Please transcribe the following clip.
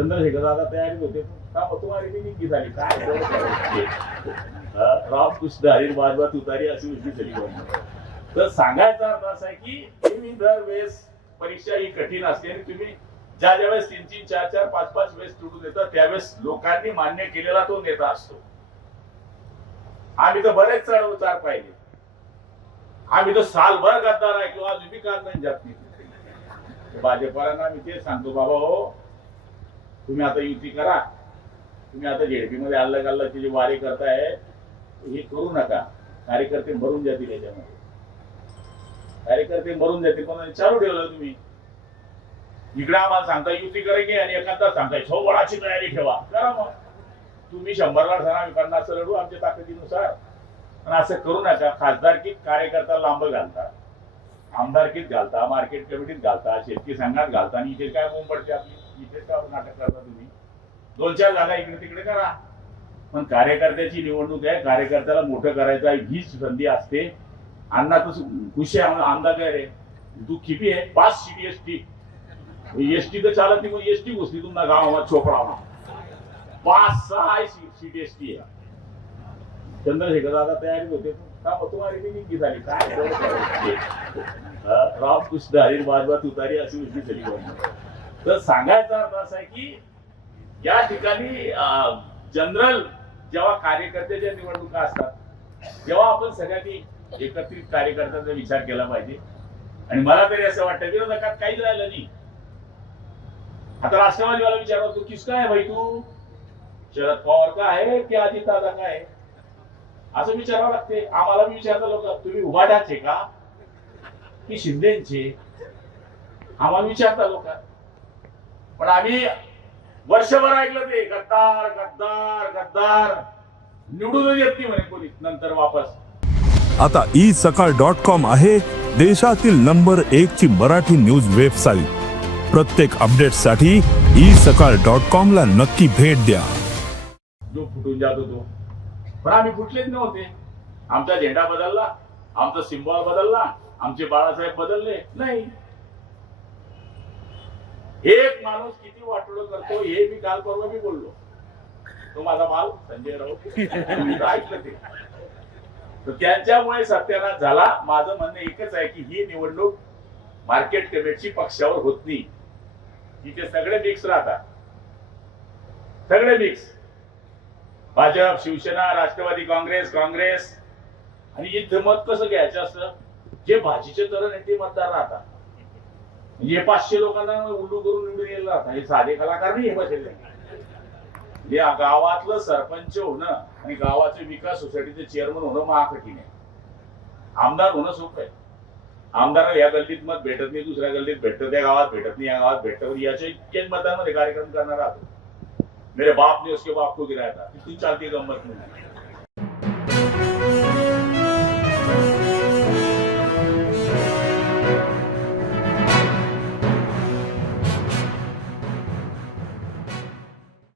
चंद्रशेखर दादा तयारीत होते. का मग निघी झाली? काय हा, रामकृष्ण हरीर बाजवा तुतारी अशी उलटी झाली तर सांगायचा अर्थ असा आहे की तुम्ही दरवेळेस परीक्षा ही कठीण असते आणि तुम्ही ज्या ज्या वेळेस तीन तीन चार चार पाच पाच वेळेस निवडून येतात त्यावेळेस लोकांनी मान्य केलेला तो नेता असतो. आम्ही तर बरेच चढ उतार पाहिले. आम्ही तर सालभर गद्दार ऐकलो किंवा अजून बी काल नाही जात नाही भाजपाला मी ते सांगतो बाबा हो तुम्ही आता युती करा. तुम्ही आता झेडपीमध्ये अल्लग अल्लगचे जे वारी करताय हे करू नका. कार्यकर्ते मरून जातील याच्यामध्ये. कार्यकर्ते मरून जातील. पण चालू ठेवलं तुम्ही? इकडे आम्हाला सांगता युती करायची आणि एखादा सांगताय वडाची तयारी ठेवा. करा मग. तुम्ही शंभरला ठरा आम्ही पन्नास लढू आमच्या ताकदीनुसार. पण असं करू नका. खासदारकीत कार्यकर्ता लांब घालता. आमदारकीत घालता मार्केट कमिटीत घालता शेतकी संघात घालता आणि इथे काय बोंब आपली? इथे का नाटक करता तुम्ही? दोन चार जागा इकडे तिकडे करा. पण कार्यकर्त्याची निवडणूक आहे. कार्यकर्त्याला मोठं करायचं आहे. हीच संधी असते. अण्णा तू खुश आहे? आमदार काय रे? तू किती आहे? पाच सीटी एस टी. एस टी तर चालत नाही मग एस टी घुसली तुमचा गावात चोपडावा पाच सहा सीट एस टी आहे चंद्रशेखर दादा तयारी होते. का तुम्हाला ती निघी झाली? काय? हा, रामकृष्ण हरी बाजवा तुतारी अशी उशी झाली. तर सांगायचा अर्थ असा आहे की या ठिकाणी जनरल जेव्हा कार्यकर्त्याच्या निवडणुका असतात तेव्हा आपण सगळ्यांनी एकत्रित कार्यकर्त्यांचा विचार केला पाहिजे. आणि मला तरी असं वाटतं विरोधकात काहीच राहिलं नाही. आता राष्ट्रवादीवाला विचारतो तू किसका आहे भाई तू? शरद पवार का आहे की अजित दादा का आहे? असं विचारावं लागते. आम्हाला बी विचारता लोक तुम्ही उभाट्याचे का? की शिंदेचे? आम्हाला विचारता लोक. पण आम्ही वर्षभर ऐकलं ते गद्दार गद्दार गद्दार. निवडूनच येत नाही म्हणे कोणी नंतर वापस. आता ई सकाळ डॉट कॉम आहे देशातील नंबर एक ची मराठी न्यूज वेबसाईट. प्रत्येक अपडेटसाठी ई सकाळ डॉट कॉम ला नक्की भेट द्या. जो फुटून जात होतो. पण आम्ही फुटलेच नव्हते. आमचा झेंडा बदलला आमचा सिम्बॉल बदलला आमचे बाळासाहेब बदलले. नाही. एक माणूस किती वाटोळ करतो हे मी काल परवा मी बोललो. तो माझा बाल संजय राऊत. ऐकलं ते. तर त्यांच्यामुळे सत्यानाश झाला. माझं म्हणणं एकच आहे की ही निवडणूक मार्केट कमिटीची पक्षावर होत नाही. तिथे सगळे मिक्स राहतात. सगळे mix Bhajap Shivsena Rashtravadi Congress Congress. आणि इथं मत कसं घ्यायचं असतं? जे भाजीचे तरण आहे ते मतदार राहतात. म्हणजे ये पाचशे लोकांना उल्लू करून गेला आता हे साधे कलाकार नाही हे बसेल या गावातलं सरपंच होणं आणि गावाचे विकास सोसायटीचे चेअरमन होणं महाकठीण आहे. आमदार होणं सोपं आहे. आमदाराला या गल्लीत मत भेटत नाही दुसऱ्या गल्लीत भेटत त्या गावात भेटत नाही या गावात भेटत याच्या इतक्याच मतांमध्ये कार्यक्रम करणार आहोत. मेरे बाप ने उसके बाप को गिराया था. तिथून चालती गंबत नहीं